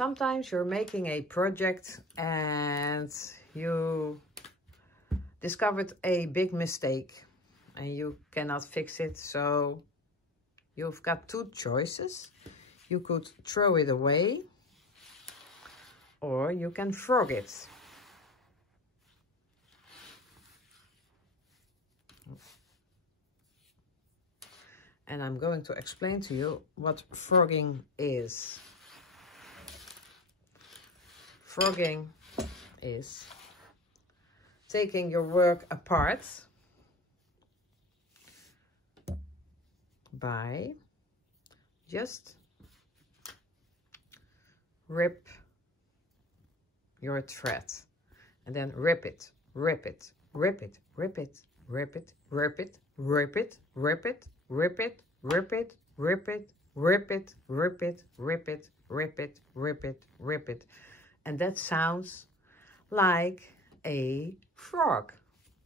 Sometimes you're making a project and you discovered a big mistake and you cannot fix it, so you've got two choices. You could throw it away or you can frog it. And I'm going to explain to you what frogging is. Frogging is taking your work apart by just rip your thread and then rip it, rip it, rip it, rip it, rip it, rip it, rip it, rip it, rip it, rip it, rip it, rip it, rip it, rip it, rip it, rip it, rip it. And that sounds like a frog,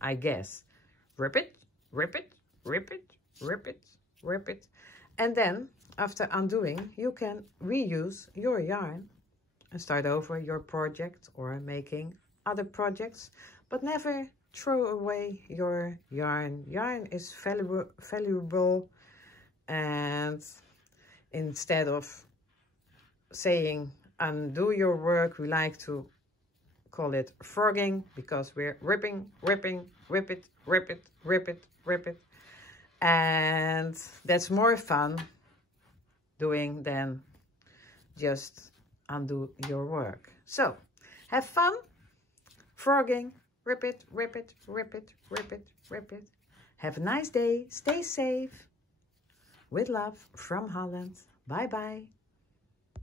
I guess. Rip it, rip it, rip it, rip it, rip it. And then, after undoing, you can reuse your yarn and start over your project or making other projects, but never throw away your yarn. Yarn is valuable, and instead of saying undo your work, we like to call it frogging, because we're ripping, ripping, rip it, rip it, rip it, rip it. And that's more fun doing than just undo your work. So have fun frogging, rip it, rip it, rip it, rip it, rip it. Have a nice day, stay safe. With love from Holland. Bye bye.